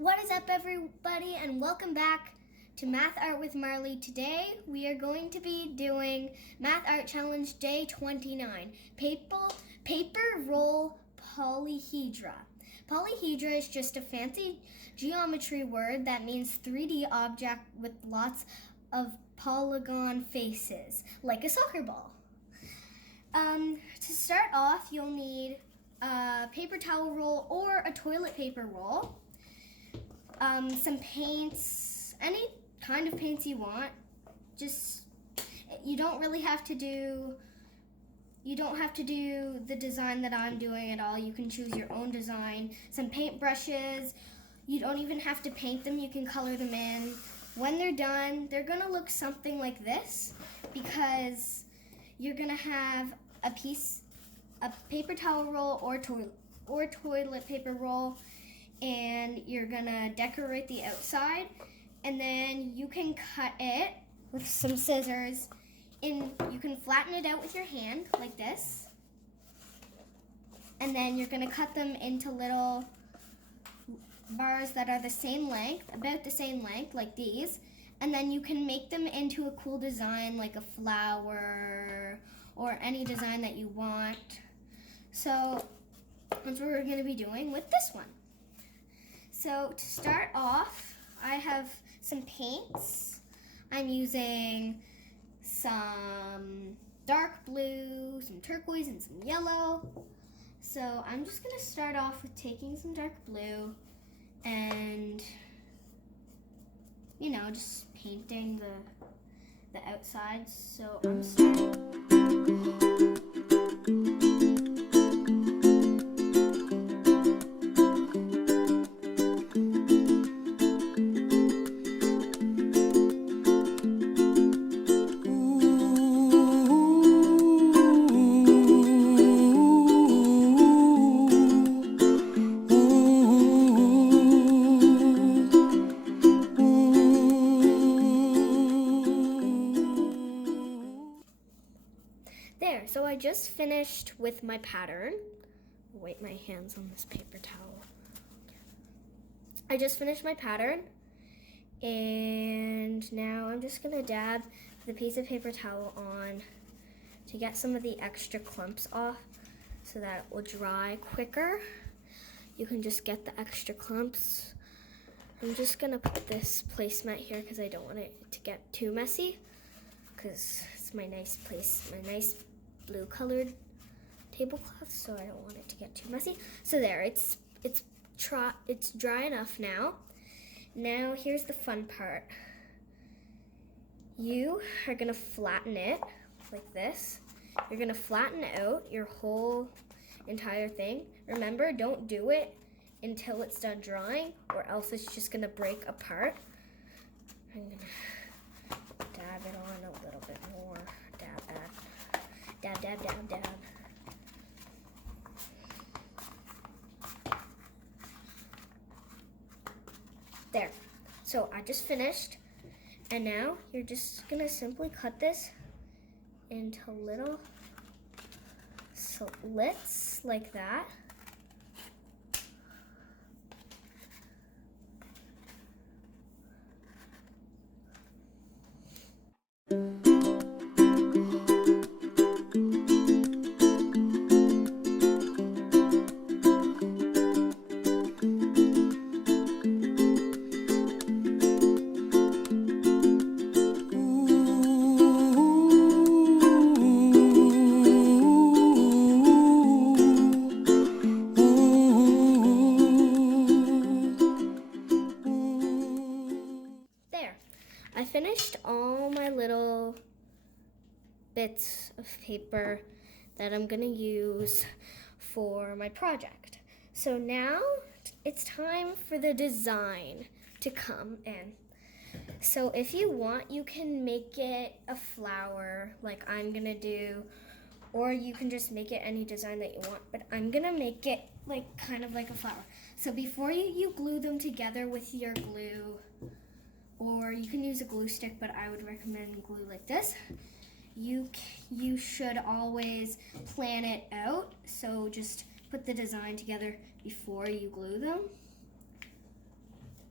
What is up, everybody, and welcome back to Math Art with Marley. Today we are going to be doing Math Art Challenge Day 29, paper roll polyhedra. Polyhedra is just a fancy geometry word that means 3D object with lots of polygon faces, like a soccer ball. To start off, you'll need a paper towel roll or a toilet paper roll. Some paints, any kind of paints you want. You don't have to do the design that I'm doing at all. You can choose your own design. Some paint brushes. You don't even have to paint them. You can color them in. When they're done, they're gonna look something like this because you're gonna have a paper towel roll or toilet paper roll, and you're gonna decorate the outside, and then you can cut it with some scissors. You can flatten it out with your hand like this, and then you're gonna cut them into little bars that are the same length, about the same length, like these, and then you can make them into a cool design like a flower or any design that you want. So that's what we're gonna be doing with this one. So to start off, I have some paints. I'm using some dark blue, some turquoise, and some yellow. So I'm just gonna start off with taking some dark blue and, just painting the outsides. So I'm starting. There, so I just finished with my pattern. Wipe my hands on this paper towel. I just finished my pattern, and now I'm just gonna dab the piece of paper towel on to get some of the extra clumps off so that it will dry quicker. You can just get the extra clumps. I'm just gonna put this placemat here because I don't want it to get too messy, because it's my nice blue colored tablecloth, so I don't want it to get too messy. So there, it's dry enough now. Now here's the fun part. You are gonna flatten it like this. You're gonna flatten out your whole entire thing. Remember, don't do it until it's done drying, or else it's just gonna break apart. I'm gonna dab it on a little bit more. Dab that. Dab, dab, dab, dab. There. So I just finished, and now you're just gonna simply cut this into little slits like that. I finished all my little bits of paper that I'm gonna use for my project. So now it's time for the design to come in. So if you want, you can make it a flower like I'm gonna do, or you can just make it any design that you want, but I'm gonna make it kind of like a flower. So before you glue them together with your glue, or you can use a glue stick, but I would recommend glue like this. You should always plan it out, so just put the design together before you glue them.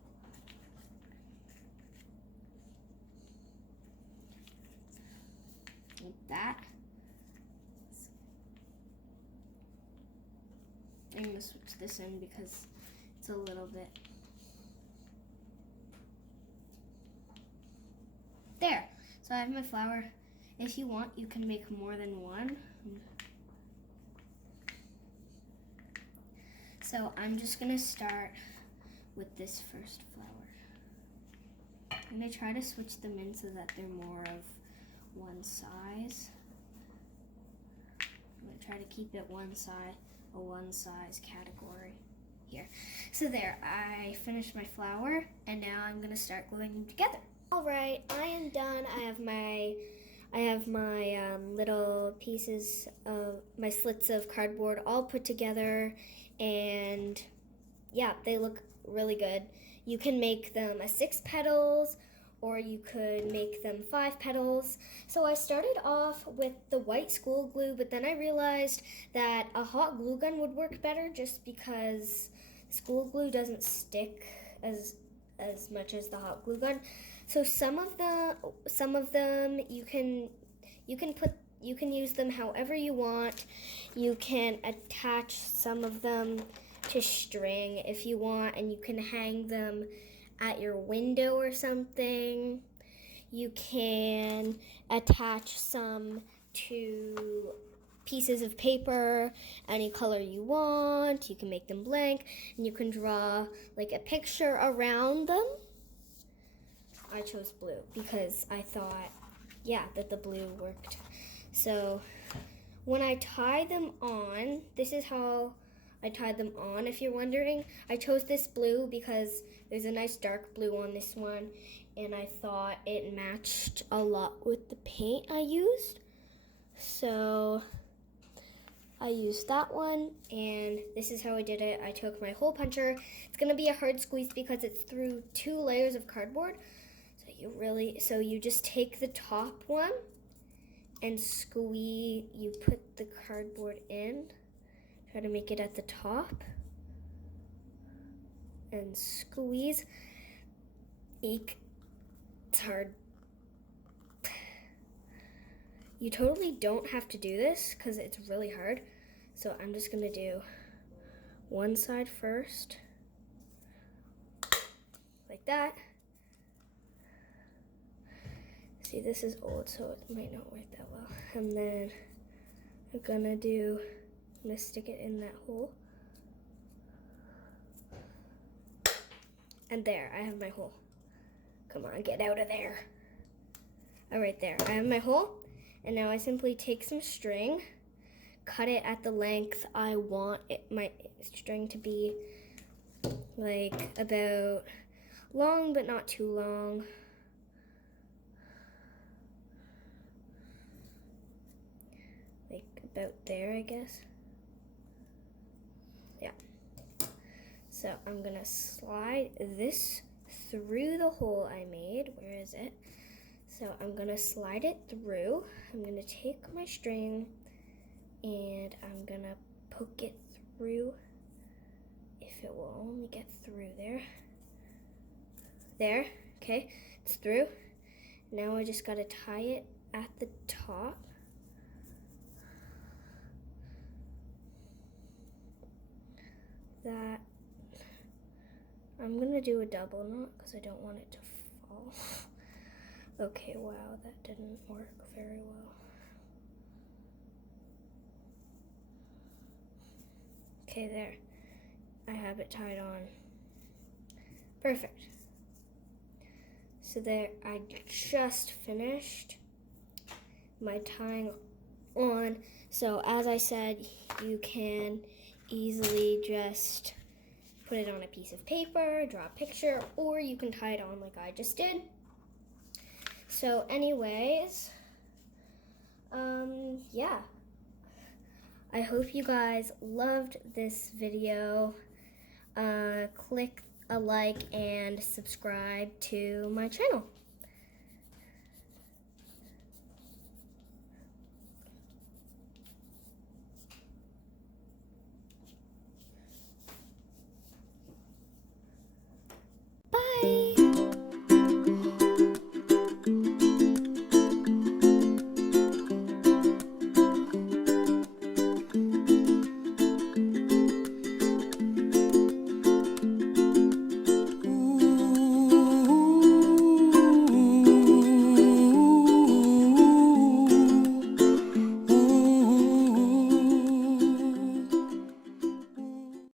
that. I'm gonna switch this in because it's a little bit. There, so I have my flower. If you want, you can make more than one. So I'm just gonna start with this first flower. I'm gonna try to switch them in so that they're more of one size. I'm gonna try to keep it a one size category here. So there, I finished my flower, and now I'm gonna start gluing them together. All right, I am done. I have my little pieces of my slits of cardboard all put together, and yeah, they look really good. You can make them a 6 petals, or you could make them 5 petals. So I started off with the white school glue, but then I realized that a hot glue gun would work better just because school glue doesn't stick as much as the hot glue gun. So some of them you can use them however you want. You can attach some of them to string if you want, and you can hang them at your window or something. You can attach some to pieces of paper, any color you want. You can make them blank, and you can draw like a picture around them. I chose blue because I thought, yeah, that the blue worked. So when I tie them on, this is how I tied them on, if you're wondering. I chose this blue because there's a nice dark blue on this one, and I thought it matched a lot with the paint I used. So I used that one, and this is how I did it. I took my hole puncher. It's gonna be a hard squeeze because it's through 2 layers of cardboard. So you just take the top one and squeeze, you put the cardboard in, try to make it at the top, and squeeze. Eek, it's hard. You totally don't have to do this because it's really hard. So I'm just gonna do one side first, like that. See, this is old, so it might not work that well. And then I'm gonna stick it in that hole. And there, I have my hole. Come on, get out of there. All right, there, I have my hole. And now I simply take some string, cut it at the length I want my string to be, like about long, but not too long. About there, I guess. Yeah. So I'm gonna slide this through the hole I made. Where is it? So I'm gonna slide it through. I'm gonna take my string and I'm gonna poke it through, if it will only get through there. There, okay, it's through. Now I just gotta tie it at the top. That I'm gonna do a double knot because I don't want it to fall. Okay, wow, that didn't work very well. Okay, there. I have it tied on. Perfect. So there, I just finished my tying on. So as I said, you can easily just put it on a piece of paper, draw a picture, or you can tie it on like I just did. So anyways, yeah. I hope you guys loved this video. Click a like and subscribe to my channel.